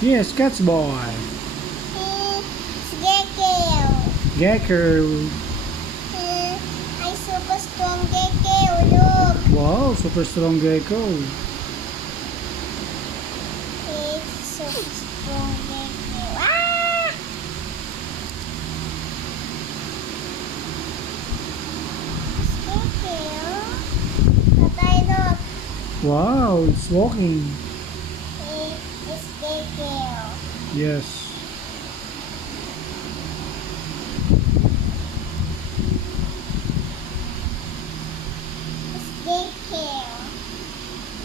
Yes, cat's boy. It's Gecko. Gecko. I super strong Gecko. Look. Wow, super strong gecko. It's super strong Gecko. Ah! It's Gecko. Tatay, look. Wow, it's walking. It's Gecko. Yes. Gecko.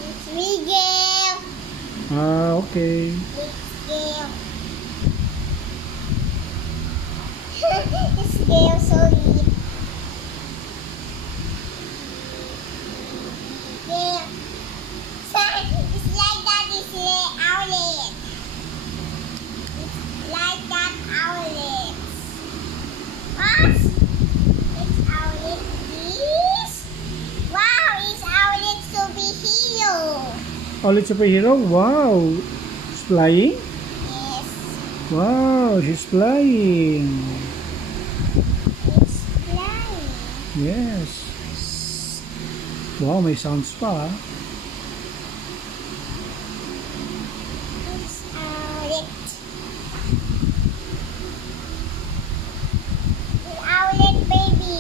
It's Miguel. Ah, okay. It's Gail. It's Gail, sorry. Gail. It's like that, it's outlet. It's like that outlet. What? It's outlet this? Wow, it's outlet superhero. Oh, it's superhero. Wow. It's flying? Yes, Wow, she's flying. it's flying. Yes. Wow, may sounds pa. It's outlet. It's outlet, baby.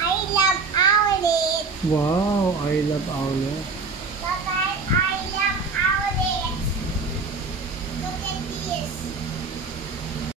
I love outlet. Wow, I love owlet.